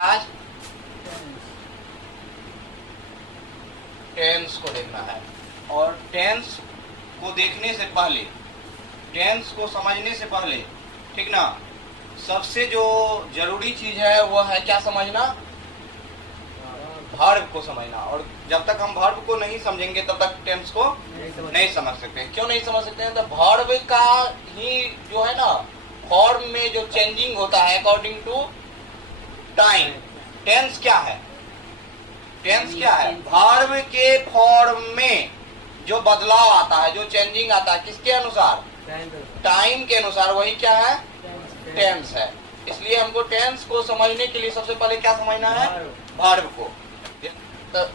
आज टेंस को देखना है और टेंस को देखने से पहले, टेंस को समझने से पहले, ठीक ना, सबसे जो जरूरी चीज है वो है क्या समझना, वर्ब को समझना। और जब तक हम वर्ब को नहीं समझेंगे तब तक टेंस को नहीं समझ सकते। क्यों नहीं समझ सकते हैं? तो वर्ब का ही जो है ना फॉर्म में जो चेंजिंग होता है अकॉर्डिंग टू टाइम। टेंस क्या है? टेंस क्या है? वर्ब के फॉर्म में जो बदलाव आता है, जो चेंजिंग आता है, किसके अनुसार? टाइम के अनुसार। वही क्या है? टेंस है। इसलिए हमको टेंस को समझने के लिए सबसे पहले क्या समझना है? वर्ब को। तो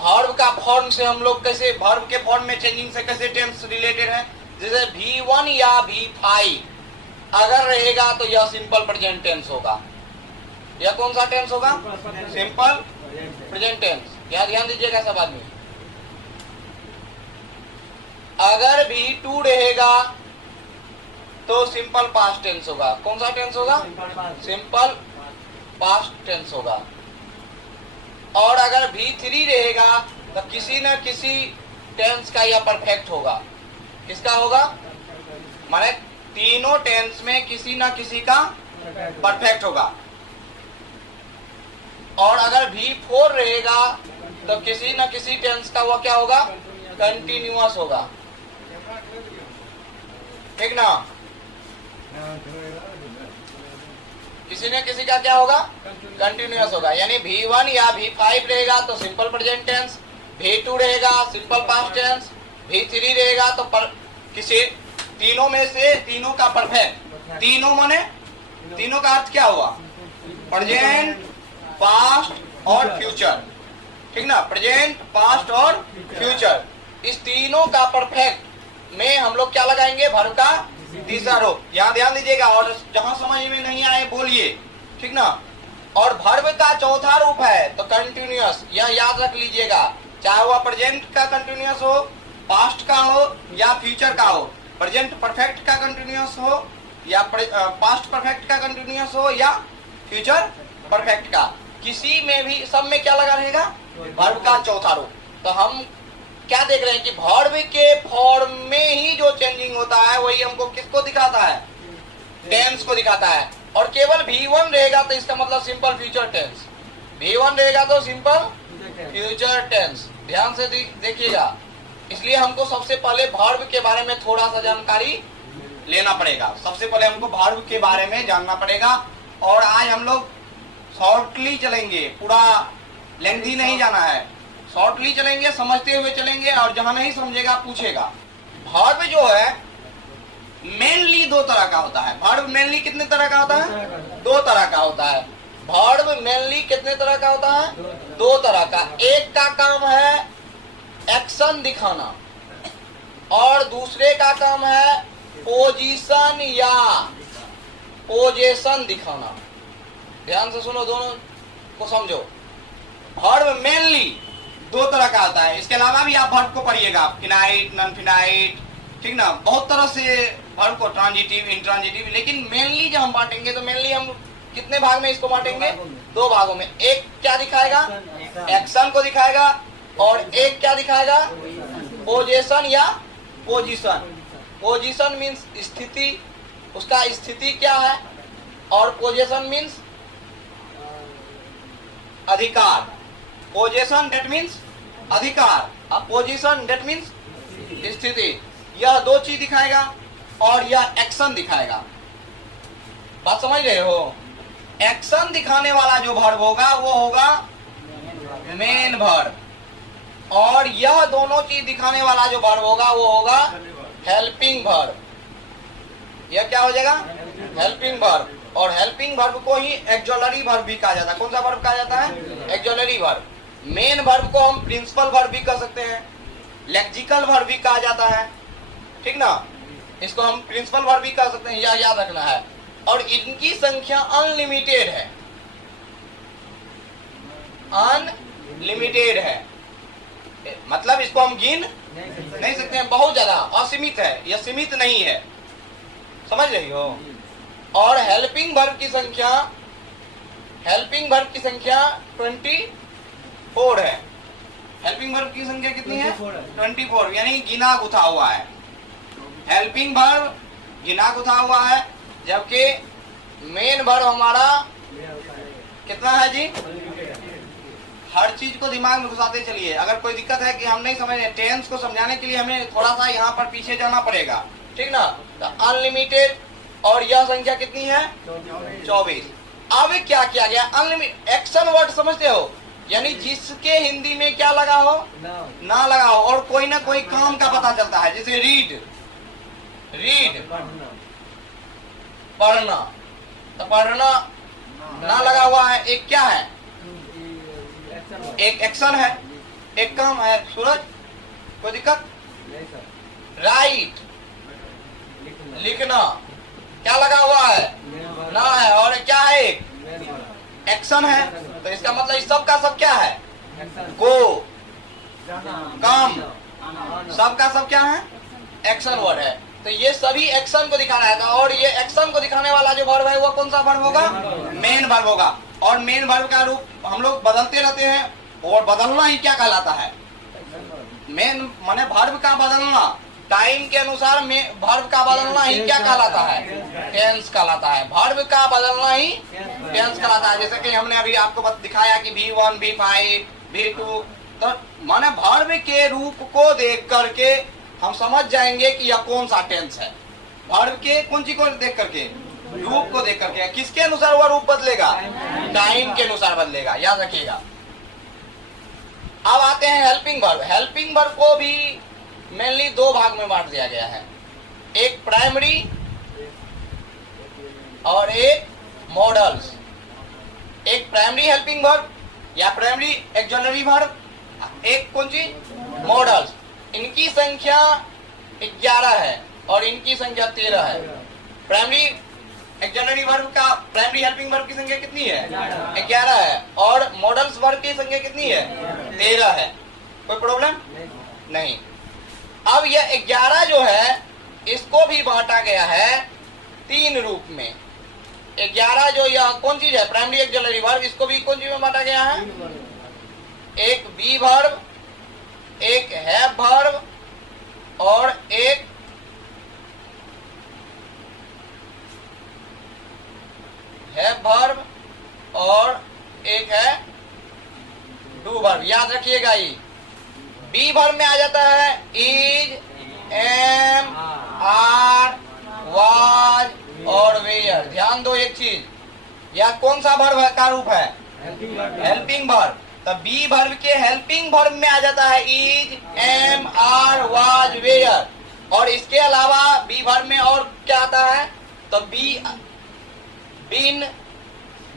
वर्ब का फॉर्म से हम लोग कैसे, वर्ब के फॉर्म में चेंजिंग से कैसे टेंस रिलेटेड है? जैसे V1 या V5 अगर रहेगा तो यह सिंपल प्रेजेंट टेंस होगा। यह कौन सा टेंस होगा? Simple present tense. क्या ध्यान दीजिएगा सब आदमी। अगर V2 रहेगा तो सिंपल पास्ट टेंस होगा। कौन सा टेंस होगा? सिंपल पास्ट टेंस होगा। और अगर V3 रहेगा तो किसी न किसी टेंस का यह परफेक्ट होगा। किसका होगा? माने तीनों टेंस में किसी न किसी का परफेक्ट होगा। और अगर V4 रहेगा तो किसी न किसी टेंस का वो क्या होगा? कंटिन्यूअस होगा। ठीक ना? किसी न किसी का क्या होगा? कंटिन्यूअस होगा। यानी V1 या V5 रहेगा तो सिंपल प्रेजेंट टेंस, V2 रहेगा सिंपल पास्ट टेंस, V3 रहेगा तो किसी तीनों में से तीनों का परफेक्ट। तीनों माने तीनों का अर्थ क्या हुआ? प्रेजेंट, पास्ट और फ्यूचर। ठीक ना? प्रेजेंट, पास्ट और फ्यूचर, इस तीनों का परफेक्ट में हम लोग क्या लगाएंगे? वर्ब का तीसरा रूप। यहाँ ध्यान दीजिएगा और जहां समझ में नहीं आए बोलिए। ठीक ना? और वर्ब का चौथा रूप है तो कंटिन्यूअस। यह याद रख लीजिएगा, चाहे वह प्रेजेंट का कंटिन्यूअस हो, पास्ट का हो या फ्यूचर का हो। प्रेजेंट परफेक्ट का कंटिन्यूअस हो या पास्ट परफेक्ट का कंटिन्यूअस हो या फ्यूचर परफेक्ट का, किसी में भी, सब में क्या लगा रहेगा? वर्ब का चौथा रूप। तो हम क्या देख रहे हैं कि वर्ब के फॉर्म में ही जो चेंजिंग होता है वही हमको किसको दिखाता है? टेंस को दिखाता है। और केवल V1 रहेगा तो इसका मतलब सिंपल फ्यूचर टेंस। V1 रहेगा तो सिंपल फ्यूचर टेंस। ध्यान से देखिएगा। इसलिए हमको सबसे पहले वर्ब के बारे में थोड़ा सा जानकारी लेना पड़ेगा। सबसे पहले हमको वर्ब के बारे में जानना पड़ेगा। और आज हम लोग शॉर्टली चलेंगे, पूरा लेंथी नहीं जाना है, शॉर्टली चलेंगे, समझते हुए चलेंगे। और जहां नहीं समझेगा पूछेगा। वर्ब जो है मेनली दो तरह का होता है। वर्ब मेनली कितने तरह का होता है? दो तरह का होता है। वर्ब मेनली कितने तरह का होता है? दो तरह का। एक का काम है एक्शन दिखाना और दूसरे का काम है पोजीशन या पोजीशन दिखाना। ध्यान से सुनो, दोनों को समझो। वर्ब मेनली दो तरह का होता है। इसके अलावा भी आप वर्ब को पढ़िएगा, फिनाइट, नॉन फिनाइट, ठीक ना, बहुत तरह से वर्ब को, ट्रांजिटिव, इंट्रांजिटिव। लेकिन मेनली जब हम बांटेंगे तो मेनली हम कितने भाग में इसको बांटेंगे? दो भागों में। एक क्या दिखाएगा? एक्शन को दिखाएगा। और एक क्या दिखाएगा? पोजीशन या पोजीशन। पोजीशन मीन्स स्थिति, उसका स्थिति क्या है। और पोजीशन मीन्स अधिकार। पोजीशन डेट मीन्स अधिकार, अब पोजीशन डेट मीन्स स्थिति। यह दो चीज दिखाएगा और यह एक्शन दिखाएगा। बात समझ रहे हो? एक्शन दिखाने वाला जो वर्ब होगा वो होगा मेन वर्ब। और यह दोनों चीज दिखाने वाला जो वर्ब होगा वो होगा हेल्पिंग वर्ब। यह क्या हो जाएगा? Helping verb. और हेल्पिंग वर्ब को ही एक्सुलरी वर्ब भी कहा जाता है। कौन सा वर्ब कहा जाता है? Auxiliary verb. मेन वर्ब को हम प्रिंसिपल वर्ब भी कह सकते हैं, लेक्सिकल वर्ब भी कहा जाता है। ठीक ना? इसको हम प्रिंसिपल वर्ब भी कह सकते हैं, यह याद रखना है। और इनकी संख्या अनलिमिटेड है। अनलिमिटेड है मतलब इसको हम गिन नहीं सकते हैं, बहुत ज्यादा असीमित है, यह सीमित नहीं है। समझ रही हो? और हेल्पिंग वर्ब की संख्या हेल्पिंग वर्ब की संख्या 24 है। हेल्पिंग वर्ब की संख्या कितनी है? 24, यानी गिना गुथा हुआ है। हेल्पिंग वर्ब गिना गुथा हुआ है, जबकि मेन वर्ब हमारा कितना है जी? हर चीज को दिमाग में घुसाते चलिए। अगर कोई दिक्कत है कि हम नहीं समझ रहे, टेंस को समझाने के लिए हमें थोड़ा सा यहाँ पर पीछे जाना पड़ेगा, ठीक ना? तो अनलिमिटेड, और यह संख्या कितनी है? 24। अब क्या किया गया? अनलिमिटेड एक्शन वर्ड समझते हो, यानी जिसके हिंदी में क्या लगा हो? ना लगा हो, और कोई ना कोई काम का पता चलता है। जैसे रीड, पढ़ना, तो पढ़ना ना लगा हुआ है, एक क्या है? एक एक्शन है, एक काम है। सूरज, कोई दिक्कत? राइट, लिखना, क्या लगा हुआ है? ना है, और क्या है? एक एक्शन है। तो इसका मतलब इस सब का सब क्या है? गो, काम, सब का सब क्या है? एक्शन वर्ड है। तो ये सभी एक्शन को दिखा रहा है। और ये एक्शन को दिखाने वाला जो वर्ब है वो कौन सा वर्ब होगा? मेन वर्ब होगा। और मेन वर्ब का रूप हम लोग बदलते रहते हैं, और बदलना ही क्या कहलाता है? मेन माने वर्ब का बदलना, टाइम के अनुसार में वर्ब का बदलना ही क्या कहलाता है? टेंस कहलाता है। वर्ब का बदलना ही टेंस कहलाता है। जैसे कि हमने अभी आपको दिखाया कि V1, V5, V2, तो माने वर्ब के रूप को देख करके हम समझ जाएंगे कि यह कौन सा टेंस है। वर्ब के कौन सी को देख करके? रूप को देख करके। किसके अनुसार वह रूप बदलेगा? टाइम के अनुसार बदलेगा, याद रखिएगा। अब आते हैं हेल्पिंग वर्ब। हेल्पिंग वर्ब को भी मेनली दो भाग में बांट दिया गया है, एक प्राइमरी और एक मॉडल्स। एक प्राइमरी हेल्पिंग वर्ब या प्राइमरी एक्सक्यूटिव वर्ब, एक कौन सी? मॉडल्स। इनकी संख्या 11 है और इनकी संख्या 13 है। प्राइमरी एक्सक्यूटिव वर्ब का प्राइमरी हेल्पिंग वर्ब की संख्या कितनी है? 11 है। और मॉडल्स वर्ब की संख्या कितनी है? 13 है। कोई प्रॉब्लम नहीं। अब यह 11 जो है, इसको भी बांटा गया है 3 रूप में। 11 जो यह कौन चीज है? प्राइमरी एक्सक्यूटिव वर्ब, इसको भी कौन चीज में बांटा गया है? एक बी वर्ब, एक हैव वर्ब, और एक हैव वर्ब, और एक है डू वर्ब। याद रखिएगा, ये बी वर्ब में आ जाता है इज, एम, आर, वाज और वेयर। ध्यान दो एक चीज, यह कौन सा वर्ब का रूप है? Helping verb. तो बी वर्ब के हेल्पिंग वर्ब में आ जाता है is, am, are, was, were. और इसके अलावा बी वर्ब में और क्या आता है? तो बी, बीन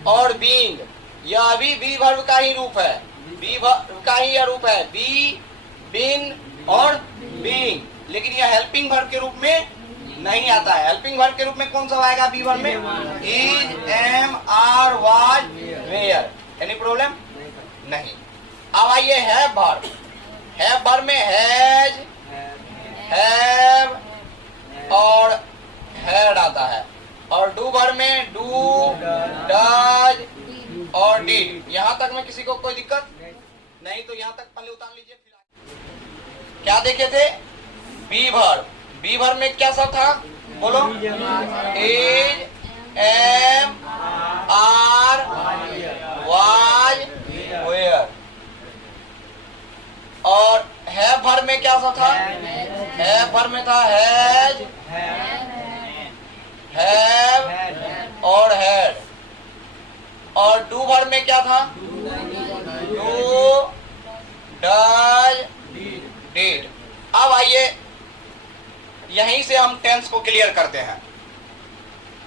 और बीइंग, यह भी बी वर्ब का ही रूप है। बी वर्ब का ही यह रूप है, बी, बीन और बीइंग। लेकिन यह हेल्पिंग वर्ब के रूप में नहीं आता है। हेल्पिंग वर्ब के रूप में कौन सा आएगा बी वर्ब में? Is, am, are, was, were. Any problem नहीं। अब आइए हैव वर्ब। हैव वर्ब में हैज, हैव और हैड आता है। और डू वर्ब में डू, डज और डिड। यहाँ तक में किसी को कोई दिक्कत नहीं? तो यहाँ तक पहले उतार लीजिए। क्या देखे थे? B verb. बी वर्ब में क्या सब था? बोलो। Is, am, are, was, were. और हैव वर्ब में क्या सब था? हैव वर्ब में था हैज, हैव और हैड। और डू वर्ब में क्या था? Do, does, did. अब आइए यहीं से हम टेंस को क्लियर करते हैं।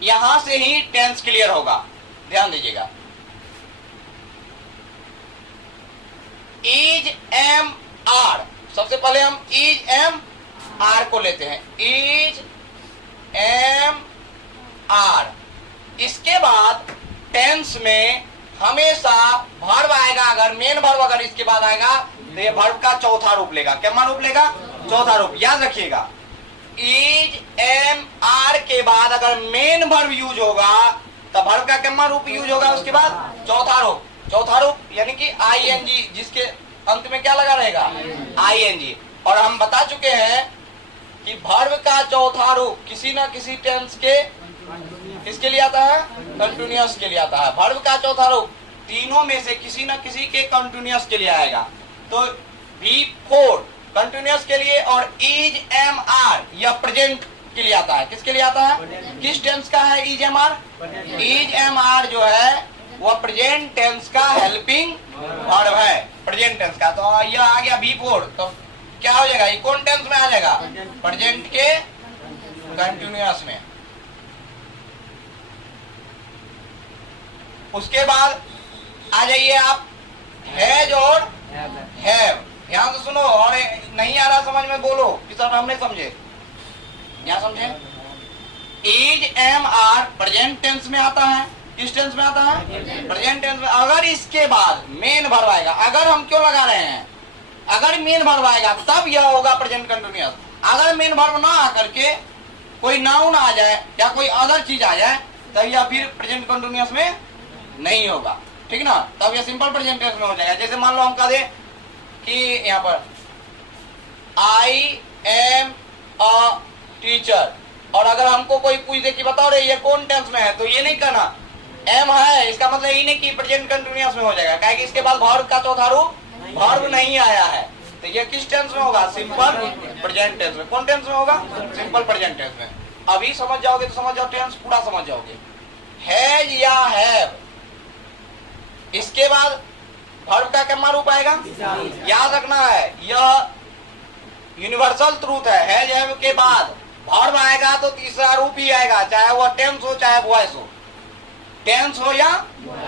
यहां से ही टेंस क्लियर होगा, ध्यान दीजिएगा। Is, am, are. सबसे पहले हम इज, एम, आर को लेते हैं। Is, am, are. इसके बाद टेंस में हमेशा वर्ब आएगा। अगर मेन वर्ब अगर इसके बाद आएगा तो ये वर्ब का चौथा रूप लेगा। क्या रूप लेगा? चौथा रूप। याद रखिएगा, इज, एम, आर के बाद अगर मेन वर्ब यूज होगा तब वर्ब का कितना रूप यूज होगा उसके बाद? चौथा रूप। चौथा रूप यानी कि आईएनजी, जिसके अंत में क्या लगा रहेगा? आईएनजी। और हम बता चुके हैं कि वर्ब का चौथा रूप किसी न किसी टेंस के किसके लिए आता है? कंटिन्यूअस के लिए आता है। वर्ब का चौथा रूप तीनों में से किसी न किसी के कंटिन्यूअस के लिए आएगा। तो V4 कंटिन्यूअस के लिए और इज एम आर यह प्रेजेंट के लिए आता है। किसके लिए आता है? किस टेंस का है is am are? Is am are जो है वह प्रेजेंट टेंस का हेल्पिंग वर्ब है, प्रेजेंट टेंस का। तो यह आ गया V4। तो क्या हो जाएगा? ये कौन टेंस में आ जाएगा? प्रेजेंट के कंटिन्यूअस में। उसके बाद आ जाइए आप हैज और हैव। ध्यान से सुनो, और नहीं आ रहा समझ में बोलो कि सर हम नहीं समझे। क्या समझे? Is am are present tense में आता है। किस टेंस में आता है? प्रेजेंट टेंस में। अगर इसके बाद मेन वर्ब आएगा, अगर हम क्यों लगा रहे हैं? अगर मेन वर्ब आएगा तब यह होगा प्रेजेंट कंटिन्यूअस। अगर मेन वर्ब ना आकर के कोई नाउन आ जाए या कोई अदर चीज आ जाए तब यह फिर प्रेजेंट कंटिन्यूअस में नहीं होगा, ठीक ना? तब यह सिंपल प्रेजेंट टेंस में हो जाएगा। जैसे मान लो हम कह दे कि यहाँ पर आई एम अ टीचर, और अगर हमको कोई पूछ दे कि बताओ रे ये कौन टेंस में है, तो ये नहीं कहना एम है, इसका मतलब ये नहीं कि प्रेजेंट कंटिन्यूअस में हो जाएगा, क्या कि इसके बाद वर्ब का चौथा रूप वर्ब नहीं आया है। तो ये किस टेंस में होगा? सिंपल प्रेजेंट टेंस में। कौन टेंस में होगा? सिंपल प्रेजेंट टेंस में। अभी समझ जाओगे तो समझ जाओ, टेंस पूरा समझ जाओगे। हैज या हैव, इसके बाद वर्ब का कितना रूप आएगा? याद रखना है, यह यूनिवर्सल ट्रूथ है। हैज हैव के बाद वर्ब आएगा तो तीसरा रूप ही आएगा, चाहे वह टेंस हो चाहे वॉइस हो, टेंस हो या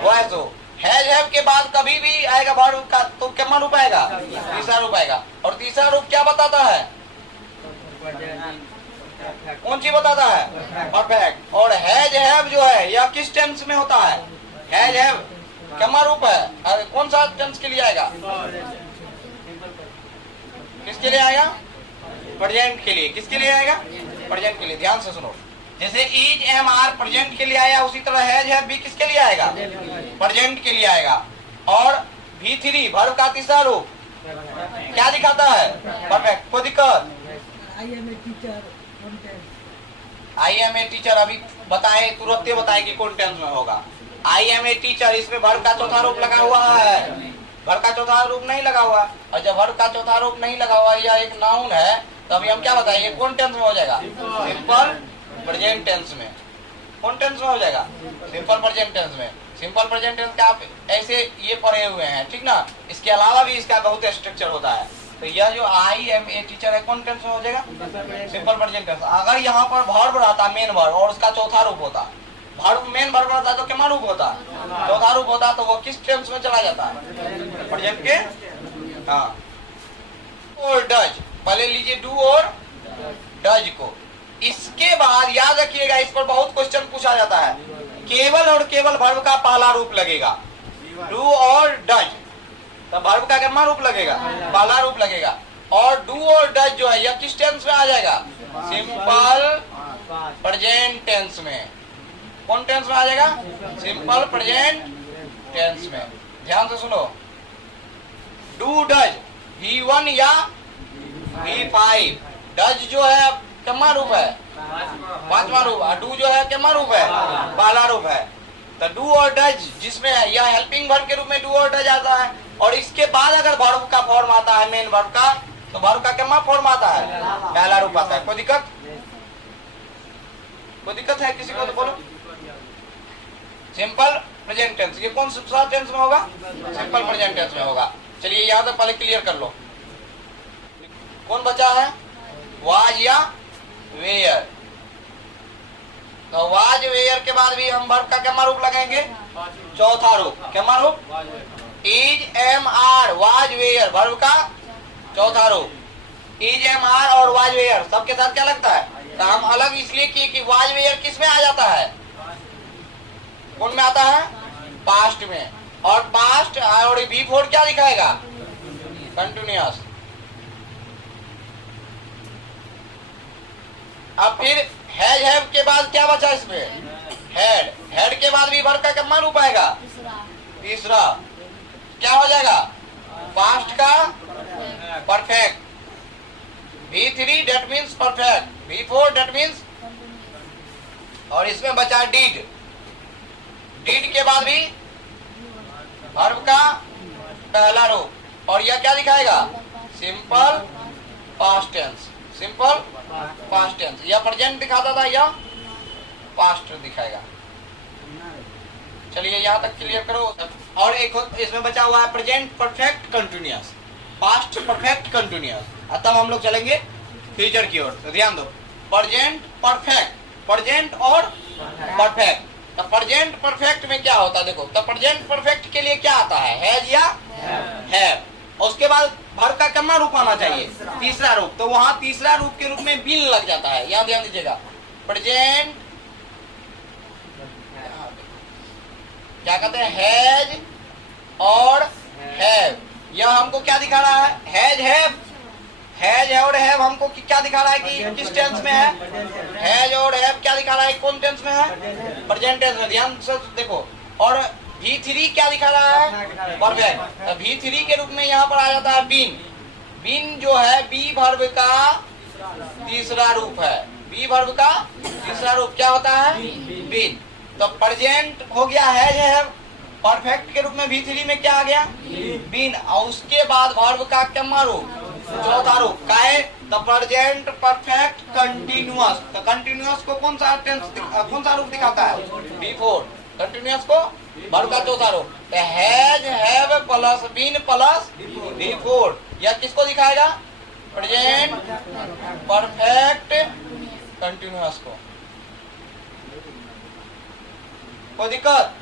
वॉइस हो। हैज हैव के बाद कभी भी आएगा वर्ब का तो कितना रूप आएगा? तीसरा रूप आएगा। और तीसरा रूप क्या बताता है? कौन सी बताता है? परफेक्ट। और हैज हैव जो है यह किस टेंस में होता है? हैज हैव कितना रूप है? अरे कौन सा टेंस के लिए आएगा? किसके लिए आएगा? प्रेजेंट के लिए। किसके लिए आएगा? प्रेजेंट के लिए। ध्यान से सुनो, जैसे इज एम आर प्रेजेंट के लिए आया, उसी तरह हैज हैव भी किसके लिए आएगा? प्रेजेंट के लिए आएगा। और V3 वर्ब का तीसरा रूप क्या दिखाता है? परफेक्ट। कोई दिक्कत? आई एम ए टीचर अभी बताए, तुरंत बताए कि कौन टेंस में होगा। आई एम ए टीचर, इसमें वर्ब का चौथा रूप लगा हुआ है, वर्ब का चौथा रूप नहीं लगा हुआ। और जब वर्ब का चौथा रूप नहीं लगा हुआ या एक नाउन है तो अभी हम क्या बताएंगे? कौन टेंस में हो जाएगा? सिंपल प्रेजेंट टेंस में। कौन टेंस में हो जाएगा? सिंपल प्रेजेंट टेंस में। सिंपल प्रेजेंट टेंस का आप ऐसे ये पढ़े हुए हैं, ठीक ना? इसके अलावा भी इसका बहुत स्ट्रक्चर होता है। तो यह जो आई एम ए टीचर है कौन टेंस में हो जाएगा? Simple present tense. अगर यहाँ पर वर्ब रहता मेन वर्ब और उसका चौथा रूप होता, वर्ब मेन वर्ब रहता तो कितना रूप होता? चौथा रूप होता। तो वो किस टेंस में चला जाता है? प्रेजेंट के। हाँ। और डज, पहले लीजिए डू और डज को। इसके बाद याद रखिएगा, इस पर बहुत क्वेश्चन पूछा जाता है, केवल और केवल वर्ब का पहला रूप लगेगा, डू और डज। तो वर्ब का कितना रूप लगेगा? पहला रूप लगेगा। और डू और डज जो है यह किस टेंस में आ जाएगा? सिंपल प्रेजेंट टेंस में। कौन टेंस में आ जाएगा? सिंपल प्रेजेंट टेंस में। ध्यान से सुनो, डू डज V1 या V5। डज जो है कितना रूप है? पांचवा रूप। डू जो है कितना रूप है? पहला रूप है। तो डू और डज जिसमें है यह हेल्पिंग वर्ब के रूप में डू और डज आता है। और इसके बाद अगर वर्ब का फॉर्म आता है मेन वर्ब का, तो वर्ब का कितना फॉर्म आता है? पहला रूप आता है। कोई दिक्कत? कोई दिक्कत है किसी को तो बोलो। सिंपल प्रेजेंट टेंस, ये कौन सा टेंस में होगा? सिंपल प्रेजेंट टेंस में होगा। चलिए यहाँ तक पहले क्लियर कर लो। कौन बचा है? वाज या वेयर। तो वाज वेयर के बाद भी हम वर्ब का क्या रूप लगाएंगे? चौथा रूप। क्या रूप? Is am are was were, verb का चौथा रूप। इज एम आर और वाज वेयर सबके साथ क्या लगता है? तो हम अलग इसलिए किए कि वाज वेयर किस में आ जाता है? कौन में आता है? पास्ट में। और पास्ट और V4 क्या दिखाएगा? कंटिन्यूअस। अब फिर हैज हैव के बाद क्या बचा इसमें? हैड, हैड के बाद भी वर्ब का कितना रूप आएगा? तीसरा। क्या हो जाएगा? पास्ट का perfect. V3 that means perfect, V4 that means, और इसमें बचा डिड। डिड के बाद भी वर्ब का पहला रूप, और यह क्या दिखाएगा? Simple past tense. Simple past tense, यह प्रेजेंट दिखाता था, यह पास्ट दिखाएगा। चलिए यहाँ तक क्लियर करो। और एक इसमें बचा हुआ है present perfect continuous, past perfect continuous. तब हम लोग चलेंगे फ्यूचर की ओर। तो ध्यान दो, प्रेजेंट परफेक्ट, प्रेजेंट और परफेक्ट। तो प्रेजेंट परफेक्ट में क्या होता है? देखो, तो प्रेजेंट परफेक्ट के लिए क्या आता है? हैज या हैव। और उसके बाद वर्ब का कितना रूप आना चाहिए? तीसरा रूप। तो वहां तीसरा रूप के रूप में बीन लग जाता है। यहाँ ध्यान दीजिएगा, प्रेजेंट क्या कहते हैं? हैज और हैव। यह हमको क्या दिखा रहा है? हैज हैव, हैज और हैव हमको क्या दिखा रहा है कि किस टेंस में है? हैज और हैव क्या दिखा रहा है? कौन टेंस में है? प्रेजेंट टेंस में। ध्यान से देखो। और V3 क्या दिखा रहा है? परफेक्ट। तो V3 के रूप में यहाँ पर आ जाता है बीन। बीन जो है बी वर्ब का तीसरा रूप है। बी वर्ब का तीसरा रूप क्या होता है? बीन। तो प्रेजेंट हो गया हैज हैव, परफेक्ट के रूप में V3 में क्या आ गया? बीन। और उसके बाद वर्ब का क्या रूप? चौथा रूप का है द प्रेजेंट परफेक्ट कंटिन्यूअस। तो कंटिन्यूअस को कौन सा टेंस, कौन सा रूप दिखाता है? V4। कंटिन्यूअस को वर्ब का चौथा रूप। तो has have plus been plus V4, यह किसको दिखाएगा? प्रेजेंट परफेक्ट कंटिन्यूअस को। कोई दिक्कत?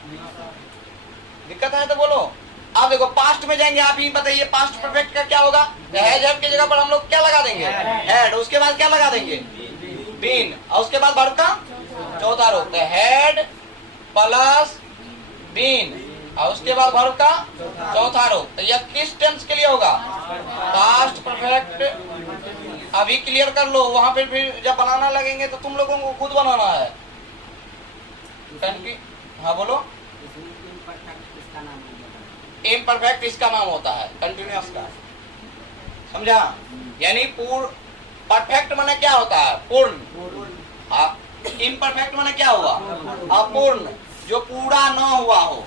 दिक्कत है तो बोलो। आप देखो पास्ट में जाएंगे, आप ही बताइए पास्ट परफेक्ट का क्या होगा? हैज हैव की जगह पर हम लोग क्या लगा देंगे? हैड। उसके बाद क्या लगा देंगे? बीन। और उसके बाद वर्ब का चौथा रूप। तो हैड प्लस बीन, और उसके बाद वर्ब का चौथा रूप। तो यह किस टेंस के लिए होगा? Past perfect. अभी क्लियर कर लो, वहां पे फिर जब बनाना लगेंगे तो तुम लोगों को खुद बनाना है। हाँ बोलो। इम्परफेक्ट इसका नाम होता है, कंटिन्यूअस का। समझा? यानी पूर्ण। परफेक्ट माने क्या होता है? पूर्ण। इम्परफेक्ट माने क्या हुआ? अपूर्ण, जो पूरा न हुआ हो।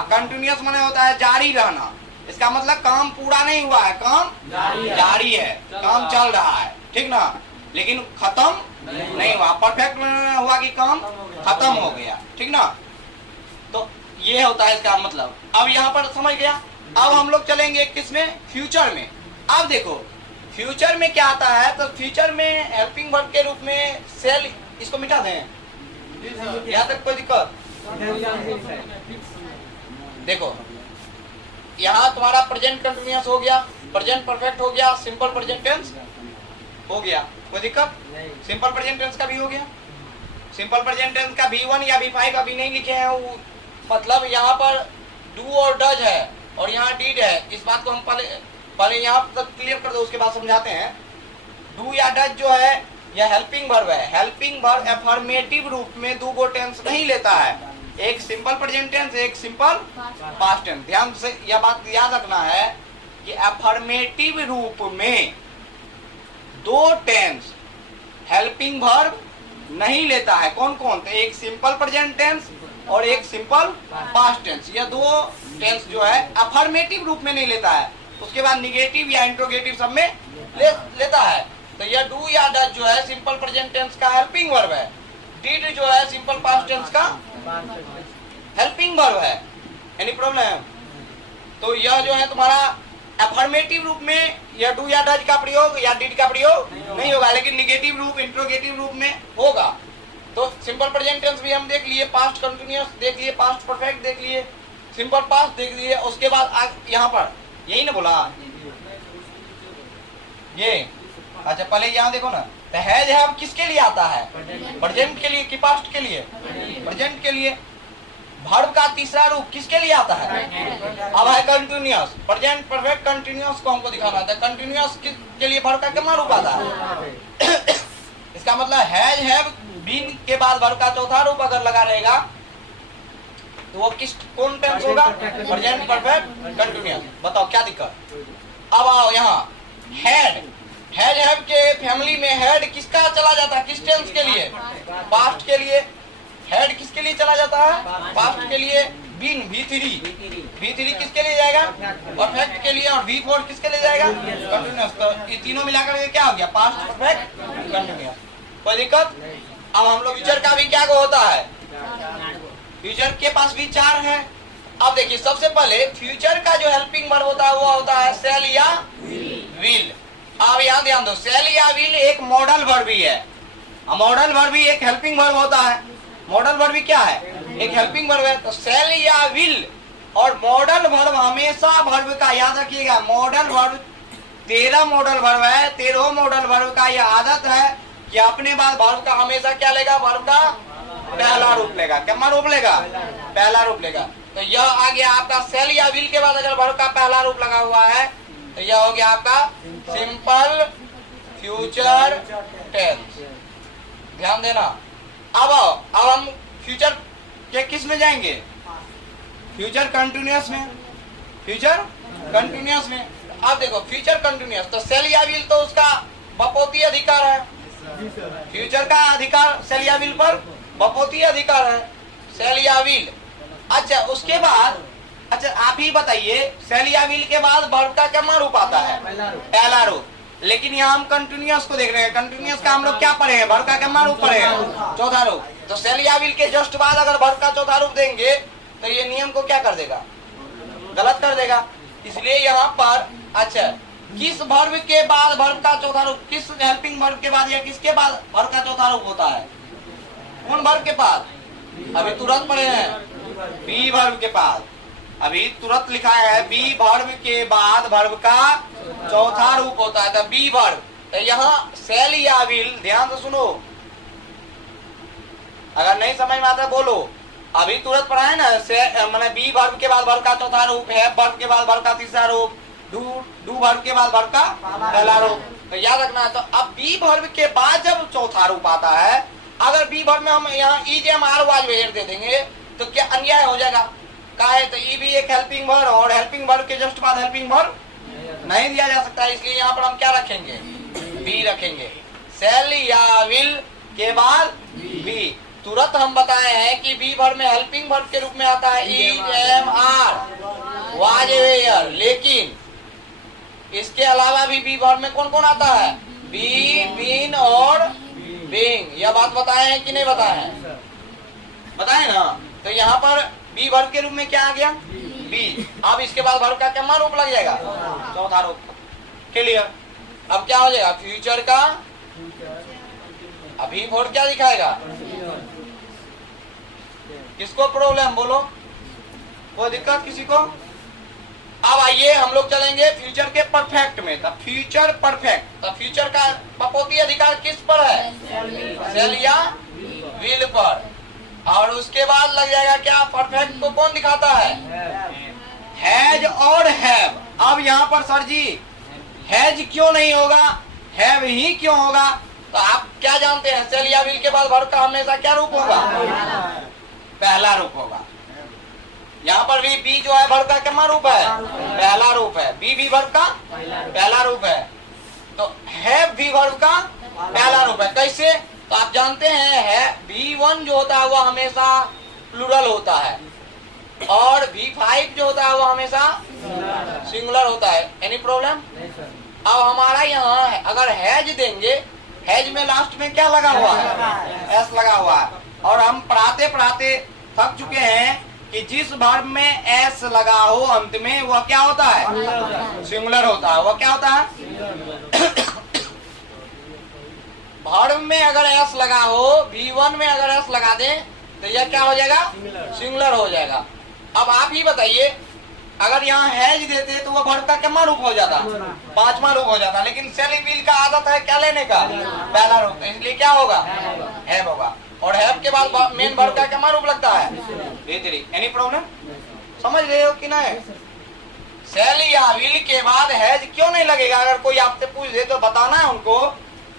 कंटिन्यूअस माने होता है जारी रहना। इसका मतलब काम पूरा नहीं हुआ है, काम जारी है, काम चल रहा है, ठीक ना, लेकिन खत्म नहीं हुआ। परफेक्ट में हुआ कि काम खत्म हो गया, ठीक ना। तो ये होता है इसका मतलब। अब यहाँ पर समझ गया। अब हम लोग चलेंगे किसमें? फ्यूचर में। अब देखो फ्यूचर में क्या आता है? तो फ्यूचर में हेल्पिंग वर्ब के रूप में सेल, इसको मिटा दें, यहाँ तक कोई दिक्कत? देखो यहाँ तुम्हारा प्रेजेंट कंटिन्यूअस हो गया, प्रेजेंट परफेक्ट हो गया, सिंपल प्रेजेंट टेंस हो गया। कोई दिक्कत? सिंपल प्रेजेंट टेंस का भी हो गया। सिंपल प्रेजेंट टेंस का V1 या V5 अभी नहीं लिखे हैं, वो मतलब यहाँ पर डू और डज है और यहाँ डीड है। इस बात को हम पहले यहाँ तक क्लियर कर दो, उसके बाद समझाते हैं। डू या डज जो है यह हेल्पिंग वर्ब है। हेल्पिंग वर्ब अफर्मेटिव रूप में दो गो टेंस नहीं लेता है, एक सिंपल प्रेजेंट टेंस, एक सिंपल पास्ट टेंस। ध्यान से यह बात याद रखना है कि अफर्मेटिव रूप में दो टेंस हेल्पिंग वर्ब नहीं लेता है। कौन कौन? तो एक सिंपल प्रेजेंट टेंस और एक सिंपल पास्ट टेंस। यह दो टेंस जो है अफर्मेटिव रूप में नहीं लेता है, उसके बाद निगेटिव या इंट्रोगेटिव सब में लेता है। तो यह डू या डज जो है सिंपल प्रेजेंट टेंस का हेल्पिंग वर्ब है। डिड जो है सिंपल पास्ट टेंस का हेल्पिंग वर्ब है। Any problem? तो यह जो है तुम्हारा अफर्मेटिव रूप में यह डू या डज का प्रयोग या डिड का प्रयोग नहीं होगा, लेकिन निगेटिव रूप, इंट्रोगेटिव रूप में होगा। तो सिंपल प्रेजेंट टेंस भी हम देख लिए, पास्ट कंटिन्यूअस देख लिए, पास्ट परफेक्ट देख लिए, सिंपल पास्ट देख लिए। उसके बाद यहाँ पर यही ना बोला ये? अच्छा पहले यहाँ देखो ना, तो हैज हैव किसके लिए आता है? प्रेजेंट के लिए कि पास्ट के लिए? प्रेजेंट के लिए। वर्ब का तीसरा रूप किसके लिए आता है? अब है कंटिन्यूअस। प्रेजेंट परफेक्ट कंटिन्यूअस को हमको दिखाना था। कंटिन्यूअस के लिए वर्ब का कितना रूप आता है? इसका मतलब हैज हैव बीन के बाद वर्ब का चौथा रूप अगर लगा रहेगा तो वो कौन टेंस होगा? Present perfect continuous. बताओ क्या दिक्कत? अब आओ यहाँ हैड हैव के फैमिली में हेड किसका चला जाता है? किस टेंस के लिए? पास्ट के लिए। हेड किसके लिए चला जाता है? पास्ट के लिए। बीन V3 किसके लिए जाएगा? परफेक्ट के लिए। और V4 किसके लिए जाएगा? कंटिन्यूअस। तो ये तीनों मिलाकर के क्या हो गया? Past perfect continuous. कोई दिक्कत? अब हम लोग फ्यूचर का भी क्या होता है? फ्यूचर के पास भी 4 है। अब देखिए सबसे पहले फ्यूचर का जो हेल्पिंग वर्ब होता है वो होता है सेल या विल। अब यहाँ ध्यान दो, सेल या विल एक मॉडल वर्ब भी है। मॉडल वर्ब भी एक हेल्पिंग वर्ब होता है। मॉडल वर्ब भी क्या है? एक हेल्पिंग वर्ब है। तो सेल या विल और मॉडल वर्ब हमेशा वर्ब का, याद रखिएगा, मॉडल वर्ब 13 मॉडल वर्ब है। 13 मॉडल वर्ब का यह आदत है कि अपने बाद वर्ब का हमेशा क्या लेगा? वर्ब का पहला रूप लेगा। क्या रूप लेगा? पहला रूप लेगा। तो यह आ गया आपका सेल या विल के बाद अगर वर्ब का पहला रूप लगा हुआ है तो यह हो गया आपका सिंपल फ्यूचर टेंस। ध्यान देना। अब हम फ्यूचर के किस में जाएंगे? फ्यूचर कंटिन्यूअस में। फ्यूचर कंटिन्यूअस में अब देखो फ्यूचर कंटिन्यूअस तो सेल या विल तो उसका बपोती अधिकार है। फ्यूचर का अधिकार सेल या विल पर बपोती अधिकार है। सेल या विल। अच्छा उसके बाद, अच्छा आप ही बताइए, सेल या विल के बाद वर्ब का क्या रूप आता है? पहला रूप। लेकिन यहाँ हम कंटिन्यूअस को देख रहे हैं। कंटिन्यूअस का हम लोग क्या पढ़े हैं? वर्ब का क्या रूप पढ़े हैं? चौथा रूप। तो सेल या विल के जस्ट बाद अगर वर्ब का चौथा रूप देंगे तो ये नियम को क्या कर देगा? गलत कर देगा। इसलिए यहाँ पर अच्छा किस वर्ब के बाद वर्ब का चौथा रूप, किस हेल्पिंग वर्ब के बाद या किसके बाद वर्ब का चौथा रूप होता है? कौन वर्ब के बाद? अभी तुरंत पढ़े हैं, बी वर्ब के बाद। अभी तुरंत लिखा है बी वर्ब के बाद वर्ब का चौथा रूप होता है। तो बी वर्ब। तो यहाँ सेल या विल, ध्यान से सुनो, अगर नहीं समझ में आता बोलो। अभी तुरंत पढ़ा है ना, मैंने बी वर्ब के बाद वर्ब का चौथा रूप है, वर्ब के बाद वर्ब का तीसरा रूप, डू वर्ब के बाद वर्ब का पहला रूप। तो याद रखना है। तो अब बी वर्ब के बाद जब चौथा रूप आता है, अगर बी वर्ब में हम यहाँ EJMR वाज वेयर दे देंगे तो क्या अन्याय हो जाएगा? का है तो ई भी एक हेल्पिंग वर्ब और हेल्पिंग वर्ब के जस्ट बाद हेल्पिंग वर्ब नहीं दिया जा सकता। इसलिए यहाँ पर हम क्या रखेंगे? बी रखेंगे। सेल या विल के बाद बी। तुरंत हम बताए हैं कि बी वर्ब में हेल्पिंग वर्ब के रूप में आता है EJMR वाज वेयर। लेकिन इसके अलावा भी बी वर्ब में कौन कौन आता है? बी, बीन और बीइंग। यह बात बताए हैं कि नहीं बताए हैं? बताए ना। तो यहाँ पर बी वर्ब के रूप में क्या आ गया? बी। अब इसके बाद वर्ब का क्या रूप लग जाएगा? चौथा रूप। क्लियर? अब क्या हो जाएगा? फ्यूचर का अभी फोर क्या दिखाएगा? किसको प्रॉब्लम बोलो? कोई दिक्कत किसी को? अब आइए हम लोग चलेंगे फ्यूचर के परफेक्ट में। तब फ्यूचर परफेक्ट, तब फ्यूचर का बपोती अधिकार किस पर है? सेल या विल पर। और उसके बाद लग जाएगा क्या? परफेक्ट को कौन दिखाता है? हैज और हैव। अब यहाँ पर सर जी हैज क्यों नहीं होगा, हैव ही क्यों होगा? तो आप क्या जानते हैं? सेल या विल के बाद वर्ब का हमेशा क्या रूप होगा? पहला रूप होगा। यहाँ पर भी बी जो है वर्ब का क्या रूप है? पहला रूप है। बी भी वर्ब का पहला रूप है। तो हैव भी वर्ब का पहला रूप है। कैसे? तो आप जानते हैं V1 जो होता है वो हमेशा प्लूरल होता है और V5 जो होता है वो हमेशा सिंगुलर होता है। Any problem? अब हमारा यहाँ अगर हैज देंगे, हैज में लास्ट में क्या लगा हुआ है? एस लगा हुआ है। और हम पढ़ाते पढ़ाते थक चुके हैं कि जिस वर्ब में एस लगा हो अंत में वह क्या होता है? सिंगुलर होता है। वह क्या होता है? वर्ब में अगर एस लगा हो, V1 में अगर एस लगा दें तो यह क्या हो जाएगा? सिंगुलर हो जाएगा। अब आप ही बताइए, अगर यहाँ हैज देते तो वह वर्ब का क्या रूप हो जाता? पांचवा रूप हो जाता। लेकिन सेल विल का आदत है क्या लेने का? पहला रूप। इसलिए क्या होगा? हैव होगा। और हैव के बाद मेन वर्ब का क्या रूप लगता है? Any problem? समझ रहे हो कि नहीं? सेल या विल के बाद हैज क्यों नहीं लगेगा? अगर कोई आपसे पूछ दे तो बताना है उनको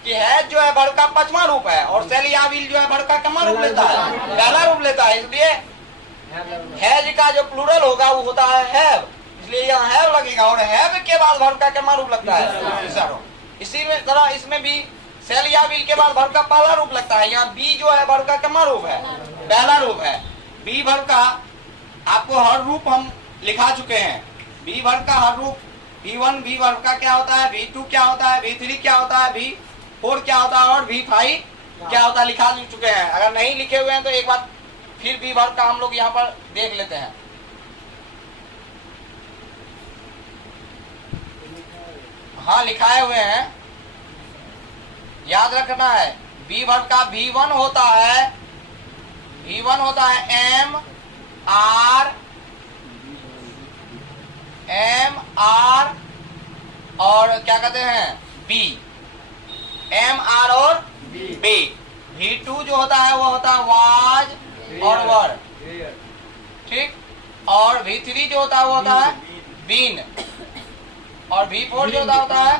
कि हैज जो है वर्ब का पांचवा रूप है और सेल या विल जो है वर्ब का कितना रूप लेता है, पहला रूप लेता है, इसलिए हैज का जो प्लूरल होगा वो होता है हैव, इसलिए यहाँ हैव लगेगा और हैव के बाद वर्ब का कितना रूप लगता है, तीसरा रूप। इसी में तरह इसमें भी सेल या विल के बाद वर्ब का पहला रूप लगता है, यहाँ बी जो है वर्ब का कितना रूप है, पहला रूप है। बी वर्ब का आपको हर रूप हम लिखा चुके हैं, बी वर्ब का हर रूप, V1 बी वर्ब का क्या होता है, V2 क्या होता है, V3 क्या होता है, V4 क्या होता है और V5 क्या होता है, लिखा चुके हैं। अगर नहीं लिखे हुए हैं तो एक बार फिर बी वर्ब का हम लोग यहाँ पर देख लेते हैं। हाँ लिखाए हुए हैं, याद रखना है। बी वर्ब का V1 होता है, V1 होता है एम आर और क्या कहते हैं बी, एम आर और बी। V2 जो होता है वो होता है वाज और वर, ठीक। और V3 जो होता है वो होता है बीन और V4 जो होता है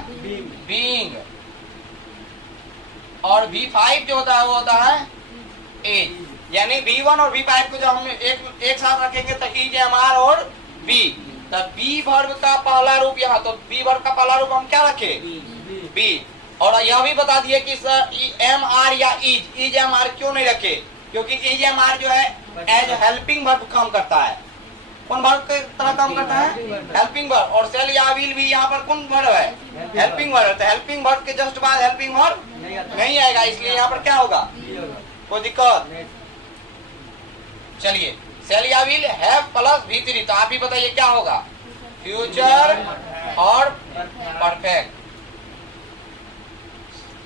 बीइंग और V5 जो होता है वो होता है एज। यानी V1 और V5 को जब हम एक साथ रखेंगे तो इज, एम आर और बी, तब बी वर्ब का पहला रूप यहाँ, तो बी वर्ब का पहला रूप हम क्या रखे, बी। और यह भी बता दिए कि सर एम आर या इज एम आर क्यों नहीं रखे, क्योंकि इज एम आर जो है एज हेल्पिंग वर्ब काम करता है। कौन वर्ब के तरह काम करता है, हेल्पिंग वर्ब। और सेल या विल भी यहाँ पर कौन वर्ब है, हेल्पिंग वर्ब। तो हेल्पिंग वर्ब के जस्ट बाद हेल्पिंग वर्ब नहीं आएगा, इसलिए यहाँ पर क्या होगा, कोई दिक्कत। चलिए सेल या विल हैव प्लस V3, तो आप ही बताइए क्या होगा, फ्यूचर और परफेक्ट,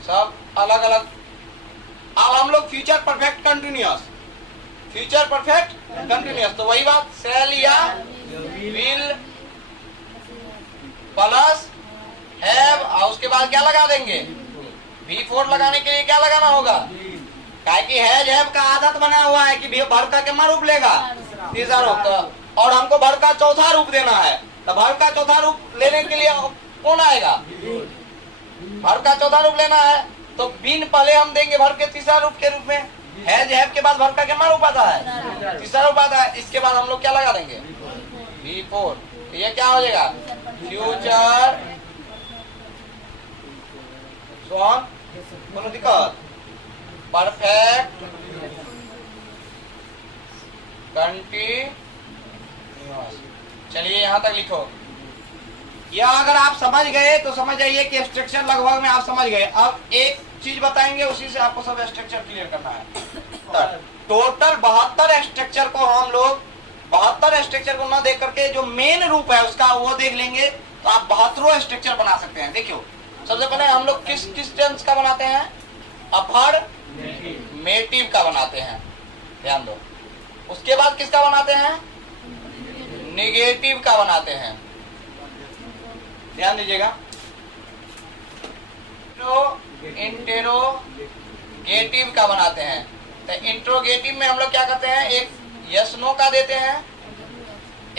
सब अलग अलग। अब हम लोग future perfect continuous, future perfect continuous, तो वही बात सेल या विल प्लस हैव और उसके बाद क्या लगा देंगे, V4 लगाने के लिए क्या लगाना होगा, काहे कि हैज हैव का आदत बना हुआ है कि वर्ब का कितना रूप लेगा, तीसरा रूप। तो और हमको वर्ब का चौथा रूप देना है, तो वर्ब का चौथा रूप लेने के लिए कौन आएगा, वर्ब का चौथा रूप लेना है तो बीन पहले हम देंगे वर्ब के तीसरा रूप के रूप में। हैज हैव के बाद वर्ब का कितना रूप आता है, तीसरा रूप आता है। इसके बाद हम लोग क्या लगा देंगे, V4, तो ये क्या हो जाएगा, फ्यूचर कोनो दिक्कत, परफेक्ट कंटिन्यूअस। चलिए यहाँ तक लिखो। या अगर आप समझ गए तो समझ जाइए कि स्ट्रक्चर लगभग में आप समझ गए। अब एक चीज बताएंगे, उसी से आपको सब स्ट्रक्चर क्लियर करना है। टोटल 72 स्ट्रक्चर को हम लोग 72 स्ट्रक्चर को न देख करके जो मेन रूप है उसका वो देख लेंगे तो आप 72 स्ट्रक्चर बना सकते हैं। देखियो सबसे पहले हम लोग किस टेंस का बनाते हैं, अफर्मेटिव का बनाते हैं, ध्यान दो। उसके बाद किसका बनाते हैं, निगेटिव का बनाते हैं, ध्यान दीजिएगा। इंटेरोगेटिव का बनाते हैं। तो इंट्रोगेटिव में हम लोग क्या करते हैं, एक यस नो का देते हैं,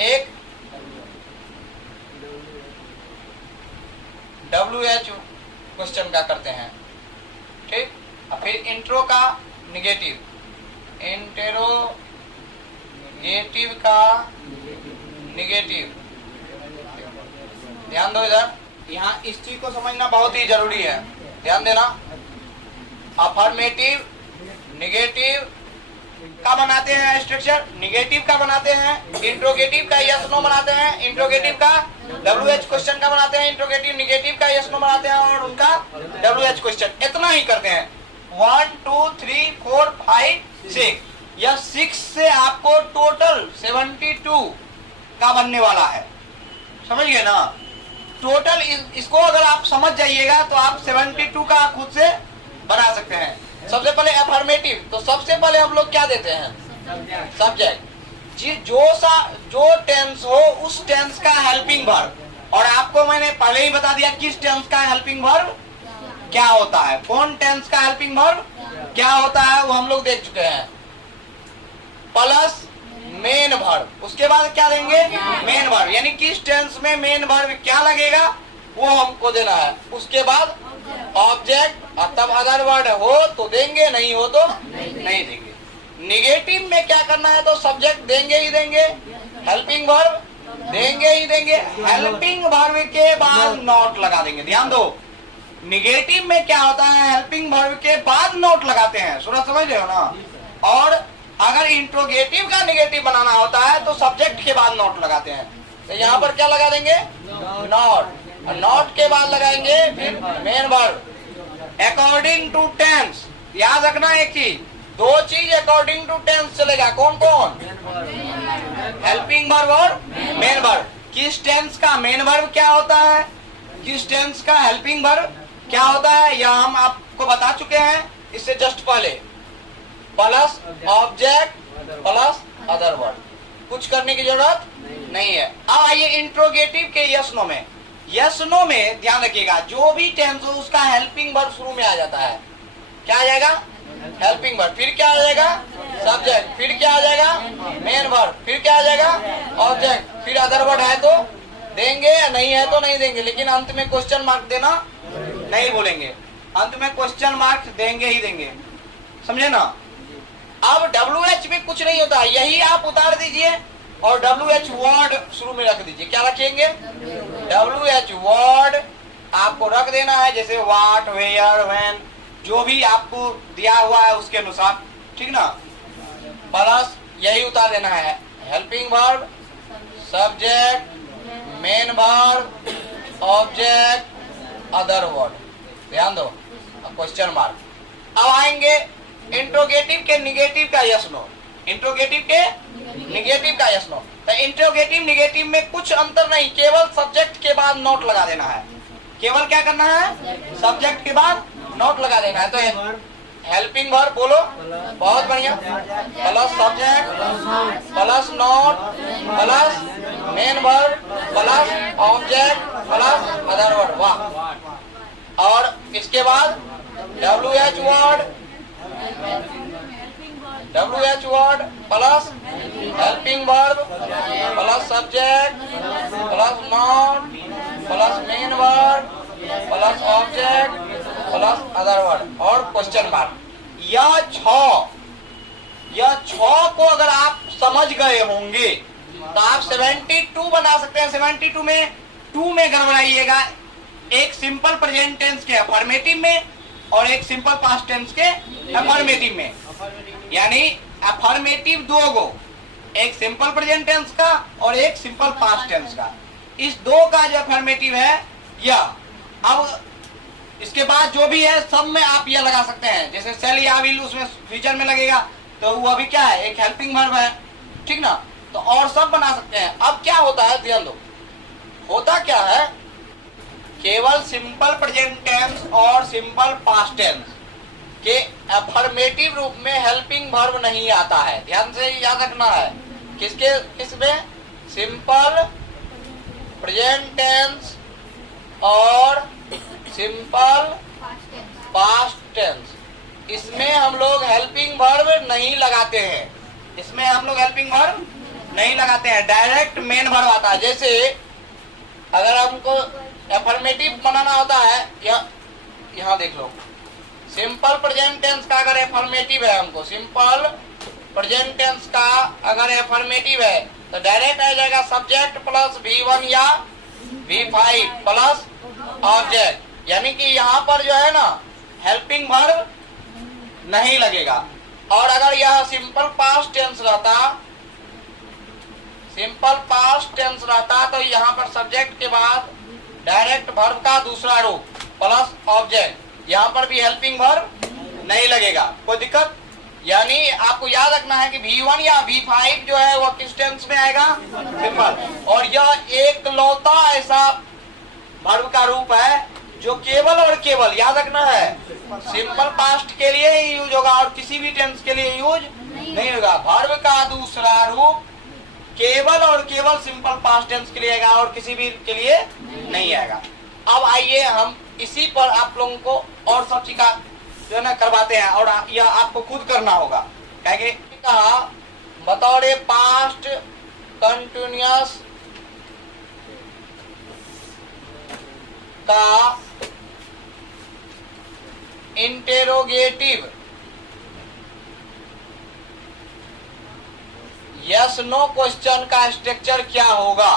एक WH क्वेश्चन का करते हैं, ठीक। और फिर इंट्रो का निगेटिव, इंटेरोगेटिव का निगेटिव। ध्यान दो इधर, यहाँ इस चीज को समझना बहुत ही जरूरी है, ध्यान देना। अफर्मेटिव निगेटिव का बनाते हैं स्ट्रक्चर, निगेटिव का बनाते हैं, इंट्रोगेटिव का यस नो बनाते हैं, इंट्रोगेटिव का WH क्वेश्चन का बनाते हैं, इंट्रोगेटिव निगेटिव का यस नो बनाते हैं और उनका WH क्वेश्चन। इतना ही करते हैं। 1 2 3 4 5 6, यह 6 से आपको टोटल 72 का बनने वाला है, समझ गए ना। टोटल इसको अगर आप समझ जाइएगा तो आप 72 का खुद से बना सकते हैं। सबसे पहले अफर्मेटिव, तो सबसे पहले हम लोग क्या देते हैं, सब्जेक्ट। जी जो टेंस हो उस टेंस का हेल्पिंग वर्ब, और आपको मैंने पहले ही बता दिया किस टेंस का हेल्पिंग वर्ब क्या होता है, कौन टेंस का हेल्पिंग वर्ब क्या होता है वो हम लोग देख चुके हैं। प्लस मेन वर्ब, उसके बाद क्या देंगे, मेन वर्ब, यानी किस टेंस में मेन वर्ब क्या लगेगा वो हमको देना है। उसके बाद ऑब्जेक्ट, तब अगर वर्ड हो तो देंगे, नहीं हो तो नहीं देंगे। निगेटिव में क्या करना है, तो सब्जेक्ट देंगे ही देंगे, हेल्पिंग वर्ब देंगे ही देंगे, हेल्पिंग वर्ब के बाद नॉट लगा देंगे। ध्यान दो, निगेटिव में क्या होता है, हेल्पिंग वर्ब के बाद नॉट लगाते हैं, सूरज समझ रहे हो ना। और अगर इंट्रोगेटिव का निगेटिव बनाना होता है तो सब्जेक्ट के बाद नॉट लगाते हैं। तो यहाँ पर क्या लगा देंगे, नॉट, नॉट के बाद लगाएंगे फिर main verb. According to tense, याद रखना एक ही, दो चीज अकॉर्डिंग टू टेंस चलेगा, कौन कौन, हेल्पिंग वर्ब और मेन वर्ब। किस टेंस का मेन वर्ब क्या होता है, किस टेंस का हेल्पिंग वर्ब क्या होता है, यह हम आपको बता चुके हैं इससे जस्ट पहले। Plus object plus other word, कुछ करने की जरूरत नहीं है। अब आइए इंट्रोगेटिव के यस नो में। यस नो में ध्यान रखिएगा, जो भी टेंस हो उसका हेल्पिंग वर्ब शुरू में आ जाता है। क्या आ जाएगा, हेल्पिंग वर्ब, फिर क्या आ जाएगा, सब्जेक्ट, फिर क्या आ जाएगा, मेन वर्ब, फिर क्या आ जाएगा, ऑब्जेक्ट, फिर अदर वर्ड है तो देंगे, या नहीं है तो नहीं देंगे। लेकिन अंत में क्वेश्चन मार्क देना नहीं बोलेंगे, अंत में क्वेश्चन मार्क देंगे ही देंगे, समझे ना। अब WH में कुछ नहीं होता, यही आप उतार दीजिए और WH वर्ड शुरू में रख दीजिए। क्या रखेंगे, WH वर्ड आपको रख देना है, जैसे व्हाट, वेयर, व्हेन, जो भी आपको दिया हुआ है उसके अनुसार, ठीक ना। प्लस यही उतार देना है, helping verb, subject, main verb, object, other word. ध्यान दो, क्वेश्चन मार्क। अब आएंगे इंट्रोगेटिव के निगेटिव का यस नो, इंट्रोगेटिव के निगेटिव का यस नो। तो इंट्रोगेटिव निगेटिव में कुछ अंतर नहीं, केवल सब्जेक्ट के बाद नोट लगा देना है। केवल क्या करना है, सब्जेक्ट के बाद नोट लगा देना है। तो हेल्पिंग वर्ब बोलो, बहुत बढ़िया, plus subject plus note plus main verb plus object plus other word, वाह। और इसके बाद WH word, WH word plus helping verb plus subject plus not plus main verb plus object plus other word और question mark. यह छह को अगर आप समझ गए होंगे तो आप 72 बना सकते हैं। 72 में 2 में गड़बड़ाइएगा, एक सिंपल प्रेजेंट टेंस के अफर्मेटिव में और एक सिंपल पास्ट टेंस के अफर्मेटिव में। यानी अफर्मेटिव दो गो, एक सिंपल प्रेजेंट टेंस का और एक सिंपल पास्ट टेंस का। इस दो का जो अफर्मेटिव है यह। अब इसके बाद जो भी है सब में आप यह लगा सकते हैं, जैसे सेल या विल उसमें फ्यूचर में लगेगा तो वो अभी क्या है, एक हेल्पिंग वर्ब है, ठीक ना। तो और सब बना सकते हैं। अब क्या होता है, ध्यान दो, होता क्या है, केवल सिंपल प्रेजेंट टेंस और सिंपल पास्ट टेंस के अफर्मेटिव रूप में हेल्पिंग वर्ब नहीं आता है। ध्यान से याद रखना है, किसमें, सिंपल प्रेजेंट टेंस और सिंपल पास्ट टेंस, इसमें हम लोग हेल्पिंग वर्ब नहीं लगाते हैं, इसमें हम लोग हेल्पिंग वर्ब नहीं लगाते हैं, डायरेक्ट मेन वर्ब आता है। जैसे अगर हमको एफर्मेटिव बनाना होता है, यहाँ देख लो, सिंपल प्रेजेंट टेंस का अगर एफर्मेटिव है, हमको सिंपल प्रेजेंट टेंस का अगर एफर्मेटिव है तो डायरेक्ट आ जाएगा सब्जेक्ट प्लस V1 या V5 प्लस ऑब्जेक्ट। यानी कि यहाँ पर जो है ना हेल्पिंग वर्ब नहीं लगेगा। और अगर यह सिंपल पास्ट टेंस रहता, सिंपल पास्ट टेंस रहता तो यहाँ पर सब्जेक्ट के बाद डायरेक्ट वर्ब का दूसरा रूप प्लस ऑब्जेक्ट, यहाँ पर भी हेल्पिंग वर्ब नहीं लगेगा। कोई दिक्कत? यानी आपको याद रखना है कि V1 या V5 जो है वो किस टेंस में आएगा, सिंपल। और यह एक लौता ऐसा वर्ब का रूप है जो केवल और केवल, याद रखना है, सिंपल पास्ट के लिए ही यूज होगा और किसी भी टेंस के लिए यूज नहीं होगा। वर्ब का दूसरा रूप केवल और केवल सिंपल पास्ट टेंस के लिए आएगा और किसी भी के लिए नहीं आएगा। अब आइए हम इसी पर आप लोगों को और सब चीज का जो है ना करवाते हैं और यह आपको खुद करना होगा। कहा बतौर पास्ट कंटिन्यूअस का इंटेरोगेटिव यस नो क्वेश्चन का स्ट्रक्चर क्या होगा?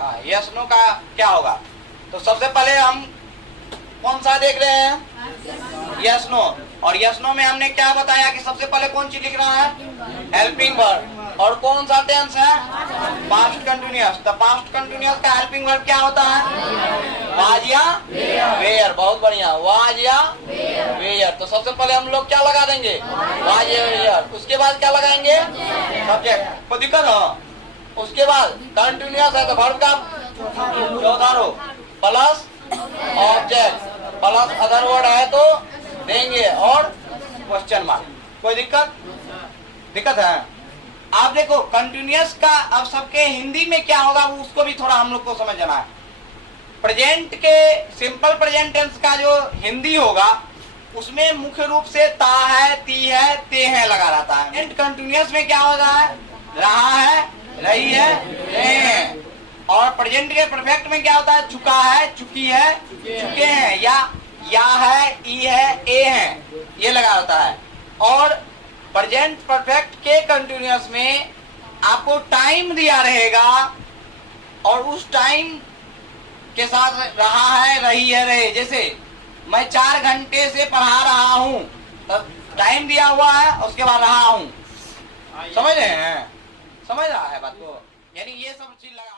हाँ, यस नो का क्या होगा? तो सबसे पहले हम कौन सा देख रहे हैं? Yes no. और यस नो में हमने क्या बताया कि सबसे पहले कौन चीज लिख रहा है? Helping verb. और कौन सा टेंस है? Past continuous. तो पास्ट कंटिन्यूअस का हेल्पिंग वर्ब क्या होता है? वाज या वेयर। बहुत बढ़िया, वाज या वेयर। तो सबसे पहले हम लोग क्या लगा देंगे? वाज या वेयर। उसके बाद क्या लगाएंगे? सब्जेक्ट। कोई दिक्कत हो? उसके बाद कंटिन्यूअस है तो वर्ब का चौथा row plus object plus other word है तो देंगे और क्वेश्चन मार्क। कोई दिक्कत है? आप देखो कंटिन्यूअस का अब सबके हिंदी में क्या होगा उसको भी थोड़ा हम लोग को समझ जाना है। प्रेजेंट के सिंपल प्रेजेंट टेंस का जो हिंदी होगा उसमें मुख्य रूप से ता है, ती है, ते है लगा रहता है। प्रेजेंट कंटिन्यूअस में क्या होता है? रहा है, रही है, रहे हैं। और प्रेजेंट के परफेक्ट में क्या होता है? चुका है, चुकी है, चुके हैं, या है, ई है, ए है, ये लगा होता है। और प्रेजेंट परफेक्ट के कंटिन्यूअस में आपको टाइम दिया रहेगा और उस टाइम के साथ रहा है, रही है, रहे। जैसे मैं 4 घंटे से पढ़ा रहा हूँ, तब टाइम दिया हुआ है, उसके बाद रहा हूँ। समझ रहे हैं? समझ रहा है बात को? यानी ये सब चीज लगा